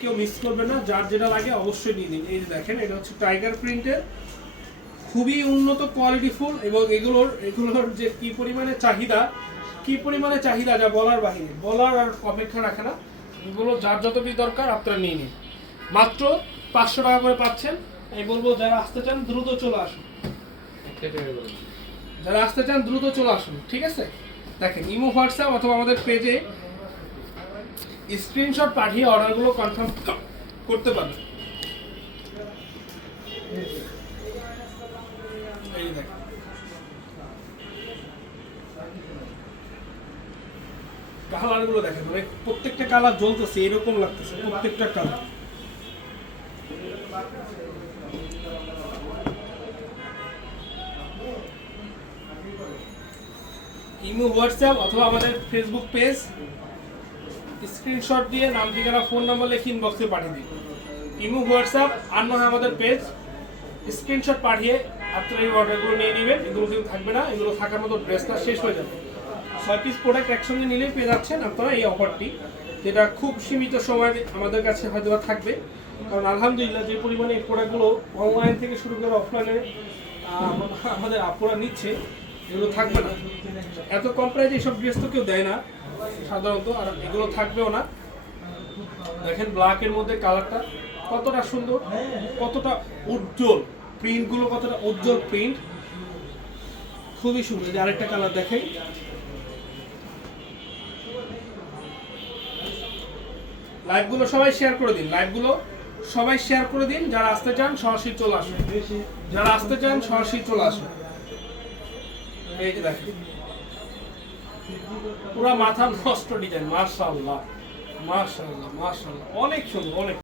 কেউ মিস করবে না, যার যেটা লাগে অবশ্যই নিয়ে নিন। এই যে দেখেন, এটা হচ্ছে টাইগার প্রিন্টের, খুবই উন্নত কোয়ালিটি ফুল, এবং এগুলোর যে কি পরিমাণে চাহিদা যা বলার বাহিরে, বলার আর অপেক্ষা রাখে না। এগুলো যার যত পিস দরকার আপনারা নিয়ে নিন, মাত্র 500 টাকা করে পাচ্ছেন। আমি বলবো যারা আসতে চান দ্রুত চলে আসুন, ঠিক আছে? দেখেন, ইমো, হোয়াটসঅ্যাপ অথবা আমাদের পেজে স্ক্রিনশট পাঠিয়ে অর্ডারগুলো কনফার্ম করতে পারবেন। এই দেখেন, কালারগুলো দেখেন, মানে প্রত্যেকটা কালার জ্বলতেছে, এরকম লাগতেছে প্রত্যেকটা কালার। ইমো, হোয়াটসঅ্যাপ অথবা আমাদের ফেসবুক পেজ, স্ক্রিনশট দিয়ে নাম, ঠিকানা, ফোন নাম্বার লিখে ইনবক্সে পাঠিয়ে দিন। ইমো, হোয়াটসঅ্যাপ আর নয় আমাদের পেজ, স্ক্রিনশট পাঠিয়ে আপনারা এই অর্ডারগুলো নিয়ে নেবেন। এগুলো কিন্তু থাকবে না, এগুলো থাকার মতো ড্রেসটা শেষ হয়ে যাবে। 6 পিস প্রোডাক্ট একসঙ্গে নিলেই পেয়ে যাচ্ছেন আপনারা এই অফারটি, যেটা খুব সীমিত সময় আমাদের কাছে হয়তো থাকবে। কারণ আলহামদুলিল্লাহ যে পরিমাণে এই প্রোডাক্টগুলো অনলাইন থেকে শুরু করে অফলাইনে আমাদের আপুরা নিচ্ছে, এগুলো থাকবে না। এত কম প্রাইসে এইসব ড্রেস তো কেউ দেয় না সাধারণত, আর এগুলো থাকবেও না। দেখেন ব্ল্যাকের মধ্যে কালারটা কতটা সুন্দর, কতটা উজ্জ্বল, প্রিন্টগুলো কতটা উজ্জ্বল প্রিন্ট, খুবই সুন্দর। যে আরেকটা কালার দেখাই, লাইভগুলো সবাই শেয়ার করে দিন, যারা আসতে চান সরাসরি চলে আসুন। এই যে দেখেন, পুরো মাথা নষ্ট ডিজাইন, মাশাআল্লাহ, অনেক সুন্দর, অনেক।